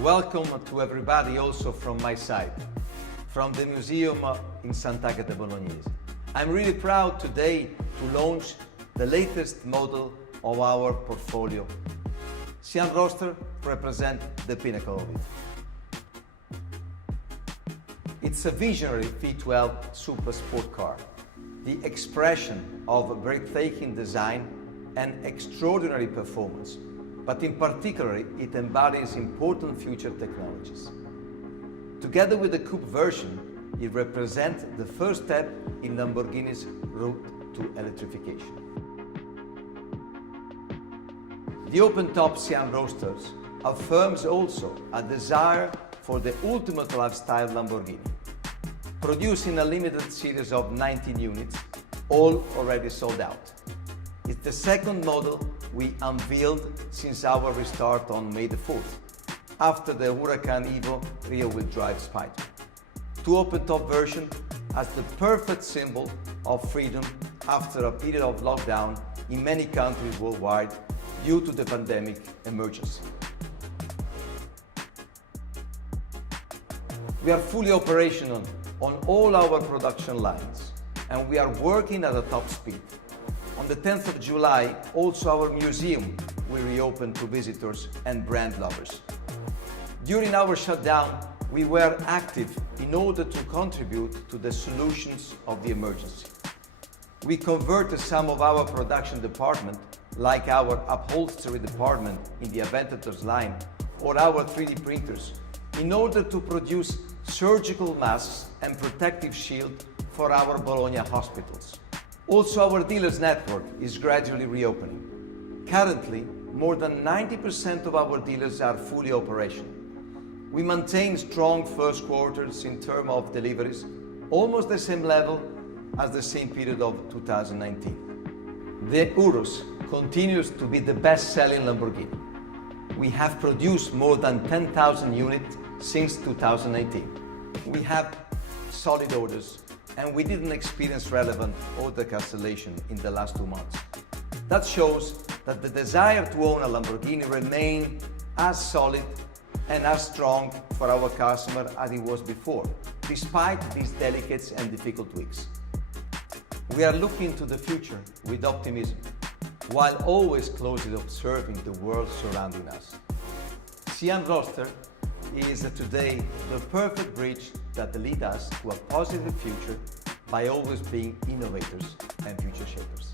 Welcome to everybody also from my side, from the museum in Sant'Agata Bolognese. I'm really proud today to launch the latest model of our portfolio. Sián Roadster represents the pinnacle of it. It's a visionary V12 super sport car, the expression of breathtaking design and extraordinary performance, but in particular it embodies important future technologies. Together with the coupe version, it represents the first step in Lamborghini's route to electrification. The open-top Sián Roadsters affirms also a desire for the ultimate lifestyle Lamborghini, producing a limited series of 19 units, all already sold out. It's the second model we unveiled since our restart on May the 4th, after the Huracan Evo rear-wheel drive Spider. Two open-top versions as the perfect symbol of freedom after a period of lockdown in many countries worldwide due to the pandemic emergency. We are fully operational on all our production lines, and we are working at a top speed. On the 10th of July, also our museum will reopen to visitors and brand lovers. During our shutdown, we were active in order to contribute to the solutions of the emergency. We converted some of our production department, like our upholstery department in the Aventadors line, or our 3D printers, in order to produce surgical masks and protective shield for our Bologna hospitals. Also, our dealers network is gradually reopening. Currently, more than 90% of our dealers are fully operational. We maintain strong first quarters in terms of deliveries, almost the same level as the same period of 2019. The Urus continues to be the best-selling Lamborghini. We have produced more than 10,000 units since 2018. We have solid orders, and we didn't experience relevant order cancellation in the last 2 months. That shows that the desire to own a Lamborghini remains as solid and as strong for our customer as it was before, despite these delicate and difficult weeks. We are looking to the future with optimism, while always closely observing the world surrounding us. Sián Roadster is today the perfect bridge that leads us to a positive future by always being innovators and future shapers.